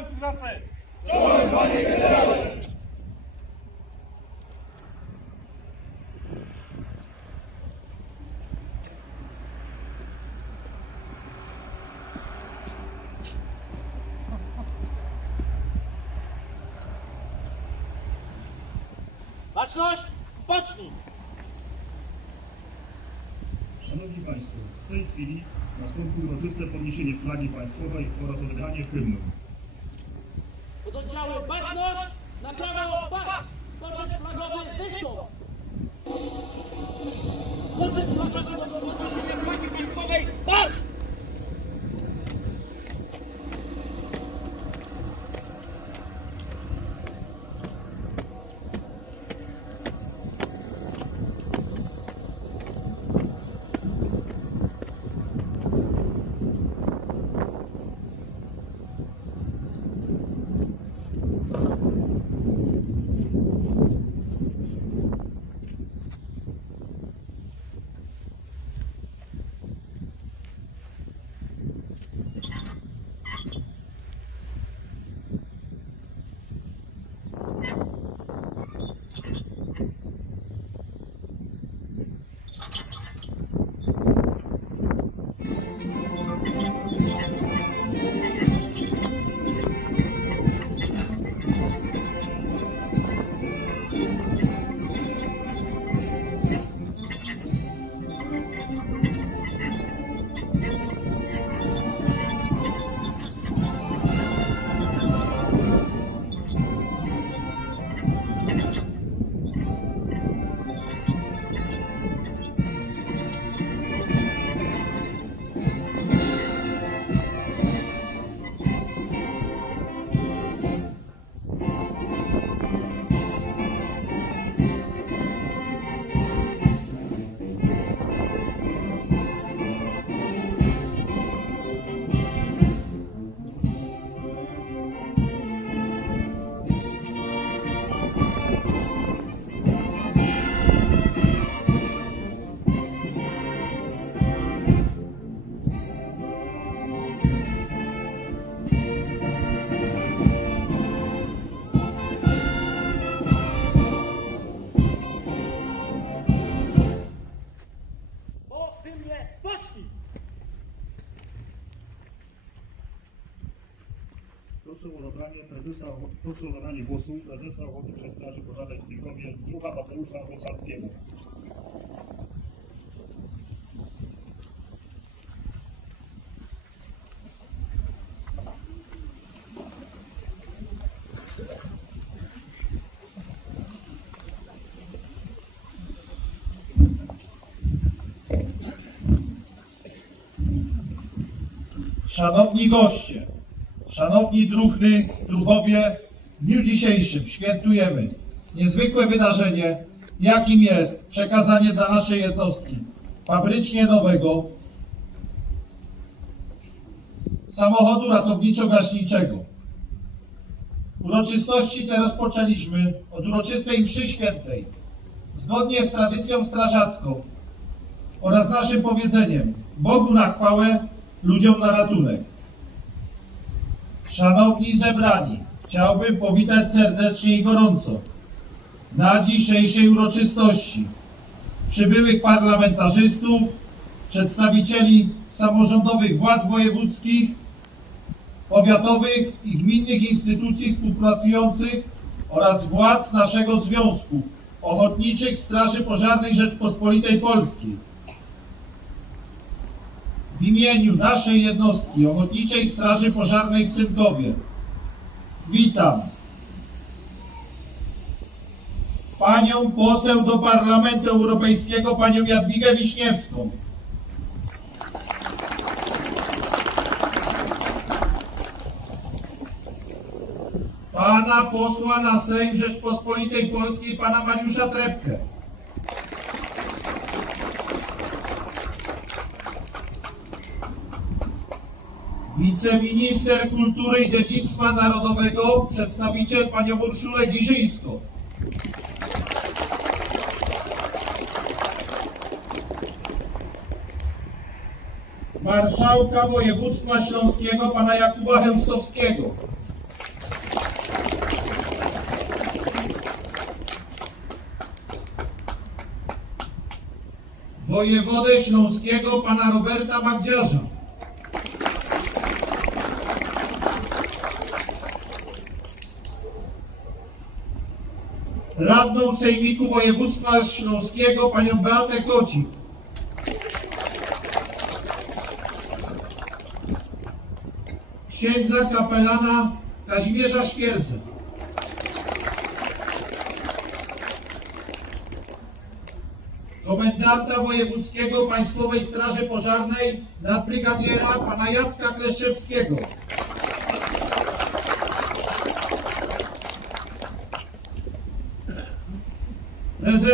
Grace! Baczność! Spocznij! Szanowni Państwo, w tej chwili nastąpi uroczyste podniesienie flagi państwowej oraz odegranie hymnu. Pododdziały Baczność! Na prawo Bak! Poczet flagowy wystąp! Prezesa, odebranie głosu prezesa Straży Pożarnej w Cyrkowie, druga Mateusza Osalskiego. Szanowni goście, szanowni druhny, druhowie, w dniu dzisiejszym świętujemy niezwykłe wydarzenie, jakim jest przekazanie dla naszej jednostki fabrycznie nowego samochodu ratowniczo-gaśniczego. Uroczystości te rozpoczęliśmy od uroczystej mszy świętej, zgodnie z tradycją strażacką oraz naszym powiedzeniem Bogu na chwałę, ludziom na ratunek. Szanowni zebrani, chciałbym powitać serdecznie i gorąco na dzisiejszej uroczystości przybyłych parlamentarzystów, przedstawicieli samorządowych władz wojewódzkich, powiatowych i gminnych instytucji współpracujących oraz władz naszego Związku Ochotniczych Straży Pożarnej Rzeczpospolitej Polskiej. W imieniu naszej jednostki Ochotniczej Straży Pożarnej w Cyrkowie witam panią poseł do Parlamentu Europejskiego, panią Jadwigę Wiśniewską. Pana posła na Sejm Rzeczpospolitej Polskiej, pana Mariusza Trepkę. wiceminister kultury i dziedzictwa narodowego, przedstawiciel panią Urszulę Giżyńską. Marszałka województwa śląskiego pana Jakuba Chełstowskiego. Wojewodę śląskiego pana Roberta Magdziarza. Radną Sejmiku Województwa Śląskiego panią Beatę Kocik, księdza kapelana Kazimierza Świerdzę, komendanta wojewódzkiego Państwowej Straży Pożarnej nadbrygadiera pana Jacka Kleszczewskiego.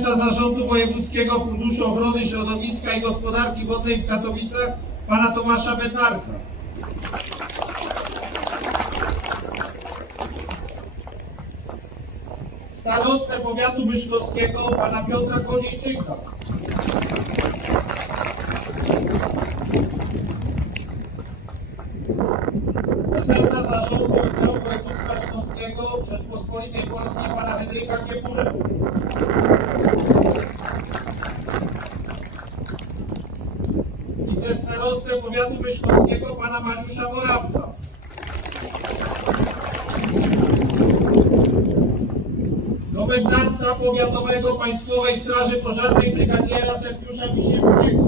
Prezesa Zarządu Wojewódzkiego Funduszu Ochrony Środowiska i Gospodarki Wodnej w Katowicach pana Tomasza Bednarka. Starostę Powiatu Myszkowskiego pana Piotra Koziejczyka. Prezesa Zarządu Oddziału Województwa Śląskiego Rzeczpospolitej Polskiej pana Henryka Kiepurę. Wicestarostę Powiatu Mariusza Morawca. Komendanta Powiatowego Państwowej Straży Pożarnej Brygadiera Sergiusza Wiśniewskiego.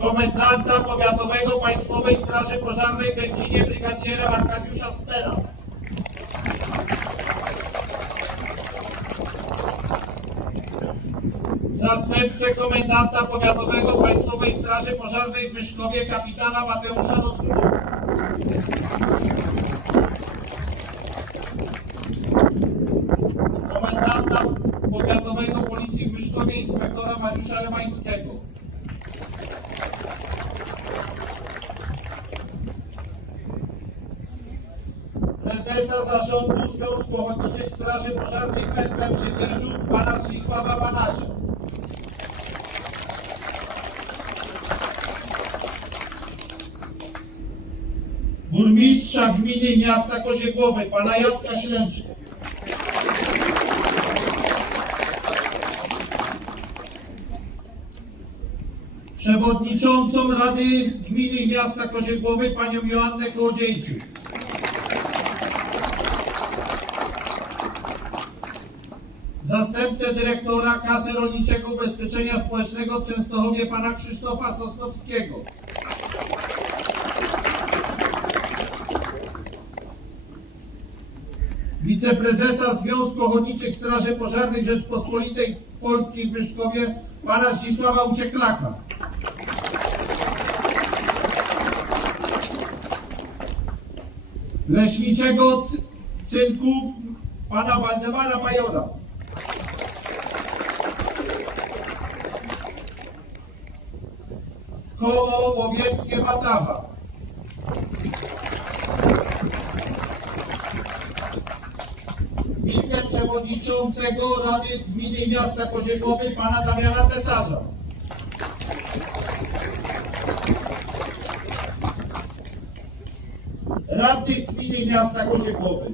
Komendanta Powiatowego Państwowej Straży Pożarnej w Będzinie Brygadiera Arkadiusza Stera. Zastępcę Komendanta Powiatowego Państwowej Straży Pożarnej w Myszkowie kapitana Mateusza Nocuła. komendanta powiatowego policji w Myszkowie inspektora Mariusza Lemańskiego. Prezesa Zarządu Związku Ochotniczych Straży Pożarnej w Żywierzu pana Zdzisława Banasia. Burmistrza gminy miasta Koziegłowy pana Jacka Ślęczyk. przewodniczącą Rady Gminy Miasta Koziegłowy panią Joannę Kołodziejczuk. Zastępcę dyrektora Kasy Rolniczego Ubezpieczenia Społecznego w Częstochowie pana Krzysztofa Sosnowskiego. Wiceprezesa Związku Ochotniczych Straży Pożarnych Rzeczpospolitej Polskiej w Myszkowie pana Zdzisława Ucieklaka. Leśniczego Cy- Cynków pana Waldemara Bajora. Koło Łowieckie Watawa. Wiceprzewodniczącego Rady Gminy i Miasta Koziegowy pana Damiana Cesarza. Radny Gminy i Miasta Koziegowy.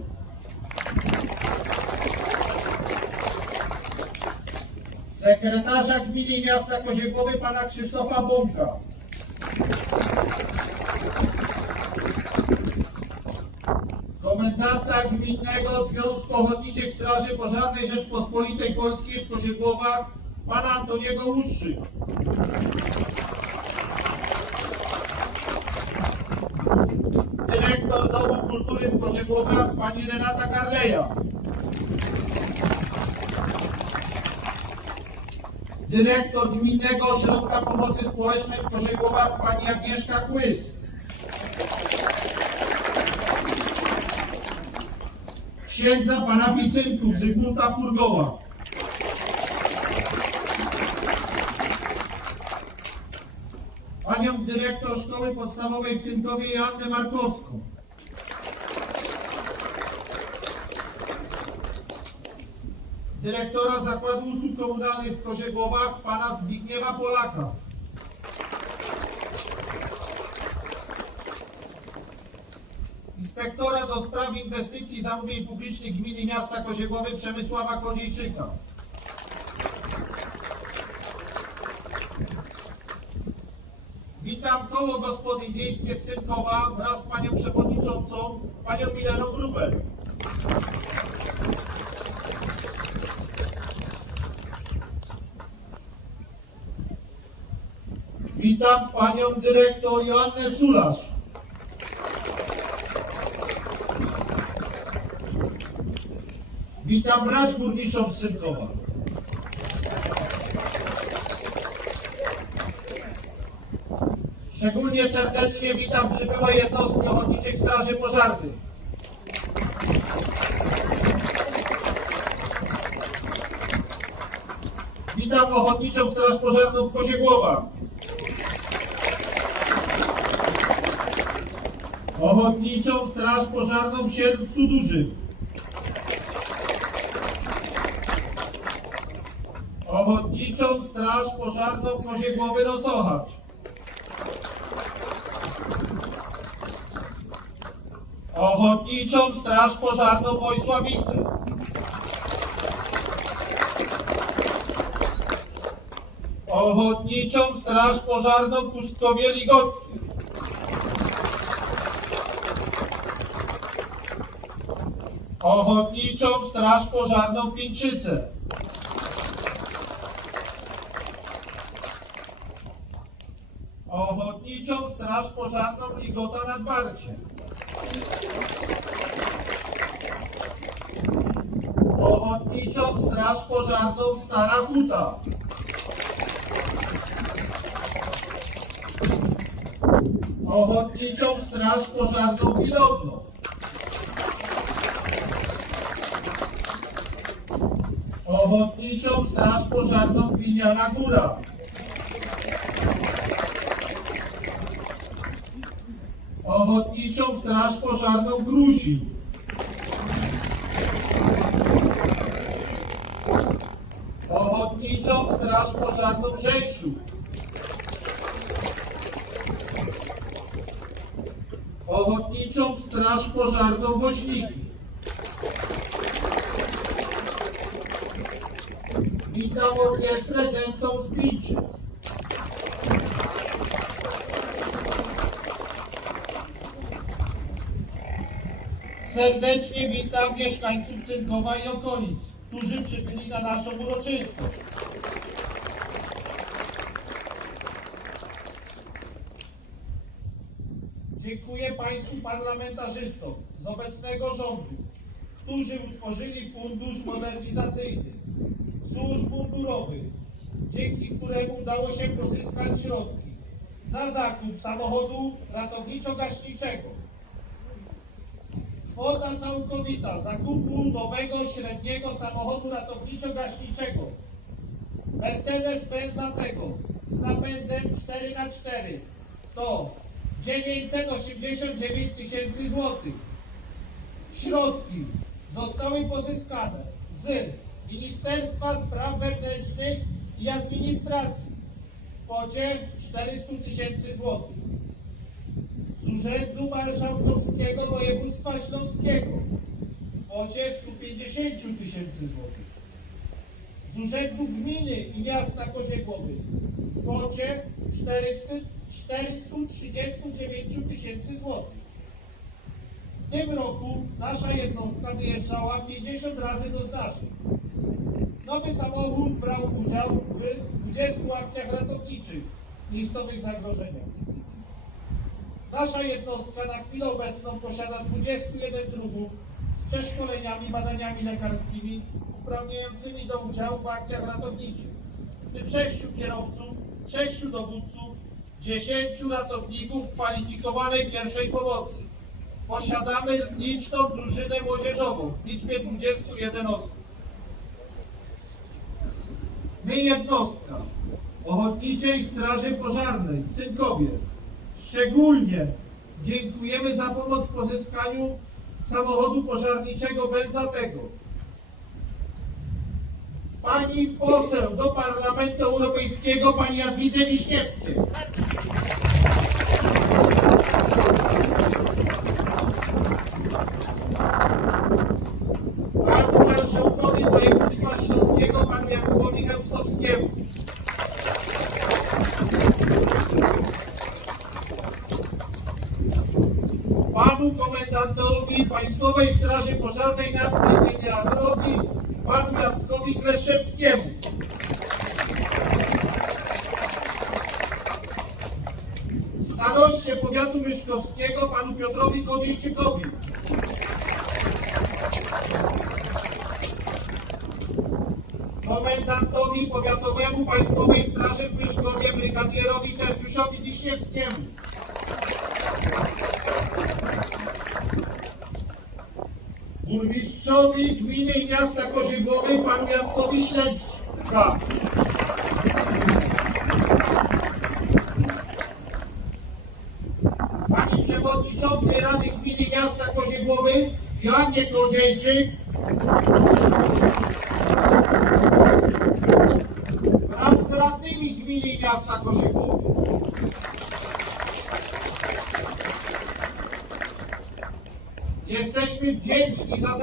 Sekretarza Gminy i Miasta Koziegłowy pana Krzysztofa Bąka. Komendanta Gminnego Związku Ochotniczych Straży Pożarnej Rzeczpospolitej Polskiej w Koziegłowach pana Antoniego Łuszczy. Dyrektor Domu Kultury w Koziegłowach pani Renata Garleja. Dyrektor Gminnego Ośrodka Pomocy Społecznej w Koziegłowach pani Agnieszka Kłys. Księdza parafii Cynków Zygmunta Furgoła. Panią dyrektor Szkoły Podstawowej w Cynkowie Joannę Markowską. Dyrektora Zakładu Usług Komunalnych w Koziegłowach pana Zbigniewa Polaka. Inspektora dyrektora do spraw inwestycji i zamówień publicznych gminy miasta Koziegowy Przemysława Kodziejczyka. Witam koło gospodyń wiejskie z Cynkowa wraz z panią przewodniczącą, panią Mileną Grubel. Witam panią dyrektor Joannę Sulasz. Witam brać górniczą z Synkowa. Szczególnie serdecznie witam przybyłe jednostki Ochotniczych Straży Pożarnych. Witam Ochotniczą Straż Pożarną w Koziegłowa. Ochotniczą Straż Pożarną w Sierpcu Dużym. Ochotniczą Straż Pożarną Koziegłowy Rosochacz. Ochotniczą Straż Pożarną Wojsławice. Ochotniczą Straż Pożarną Pustkowie Ligockie. Ochotniczą Straż Pożarną Pińczyce. Ochotniczą Straż Pożarną Ligota nad Warcie. Ochotniczą Straż Pożarną Stara Huta. Ochotniczą Straż Pożarną Widowno. Ochotniczą Straż Pożarną Winiana Góra. Ochotniczą Straż Pożarną Grusi. Ochotniczą Straż Pożarną Rzesiu. Ochotniczą Straż Pożarną Woźniki. Witam orkiestrę dętą z Pińczyc. Serdecznie witam mieszkańców Cynkowa i okolic, którzy przybyli na naszą uroczystość. Dziękuję Państwu parlamentarzystom z obecnego rządu, którzy utworzyli Fundusz Modernizacyjny Służb Mundurowych, dzięki któremu udało się pozyskać środki na zakup samochodu ratowniczo-gaśniczego. Kwota całkowita zakupu nowego średniego samochodu ratowniczo-gaśniczego Mercedes-Benz Atego z napędem 4x4 to 989 tysięcy złotych. Środki zostały pozyskane z Ministerstwa Spraw Wewnętrznych i Administracji w kwocie 400 tysięcy złotych. Z Urzędu Marszałkowskiego Województwa Śląskiego w kwocie 150 tysięcy złotych. Z Urzędu Gminy i Miasta Koziegłowy w kwocie 400, 439 tysięcy złotych. W tym roku nasza jednostka wyjeżdżała 50 razy do zdarzeń. Nowy samochód brał udział w 20 akcjach ratowniczych miejscowych zagrożeniach. Nasza jednostka na chwilę obecną posiada 21 drugów z przeszkoleniami, badaniami lekarskimi uprawniającymi do udziału w akcjach ratowniczych, w tym 6 kierowców, 6 dowódców, 10 ratowników kwalifikowanej pierwszej pomocy. Posiadamy liczną drużynę młodzieżową w liczbie 21 osób. My jednostka Ochotniczej Straży Pożarnej Cynkowie Szczególnie dziękujemy za pomoc w pozyskaniu samochodu pożarniczego benzatego. Pani poseł do Parlamentu Europejskiego, pani Jadwidze Wiśniewskiej. Panu marszałkowi województwa śląskiego, panu Jakubowi Chełstowskiemu. Komendantowi Państwowej Straży Pożarnej Nadmienienia Generalowi panu Jackowi Kleszczewskiemu. Staroście Powiatu Myszkowskiego panu Piotrowi Kowiejczykowi. Komendantowi Powiatowemu Państwowej Straży w Myszkowie Brygadierowi Sergiuszowi Wiśniewskiemu. Burmistrzowi Gminy i Miasta Koziegłowy panu Jackowi Śledźka. Pani Przewodniczącej Rady Gminy Miasta Koziegłowy Joannie Kodziejczyk wraz z radnymi Gminy i Miasta Koziegłowy. Jesteśmy wdzięczni za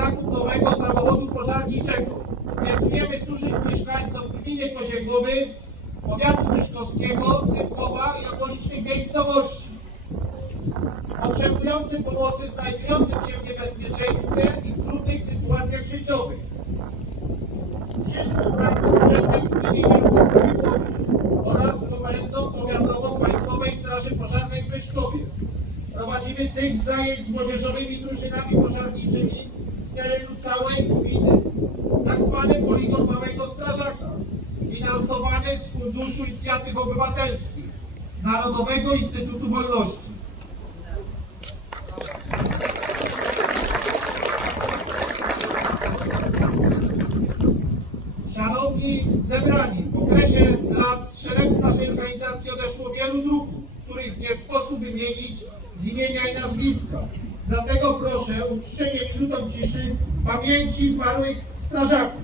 nowego samochodu pożarniczego. Dziękujemy służyć mieszkańcom gminy Koziegłowy, powiatu myszkowskiego, Cyrkowa i okolicznych miejscowości. Potrzebującym pomocy, znajdującym się w niebezpieczeństwie i w trudnych sytuacjach życiowych. Przy współpracy z Urzędem Gminy Miasta oraz Komendą Powiatową Państwowej Straży Pożarnej w Myszkowie. Prowadzimy cykl zajęć z młodzieżowymi drużynami pożarniczymi z terenu całej gminy. Tak zwany poligon małego strażaka, finansowany z Funduszu Inicjatyw Obywatelskich Narodowego Instytutu Wolności. Szanowni zebrani, w okresie lat z szeregu naszej organizacji odeszło wielu druhów, których nie sposób wymienić z imienia i nazwiska. Dlatego proszę o uczczenie minutą ciszy pamięci zmarłych strażaków.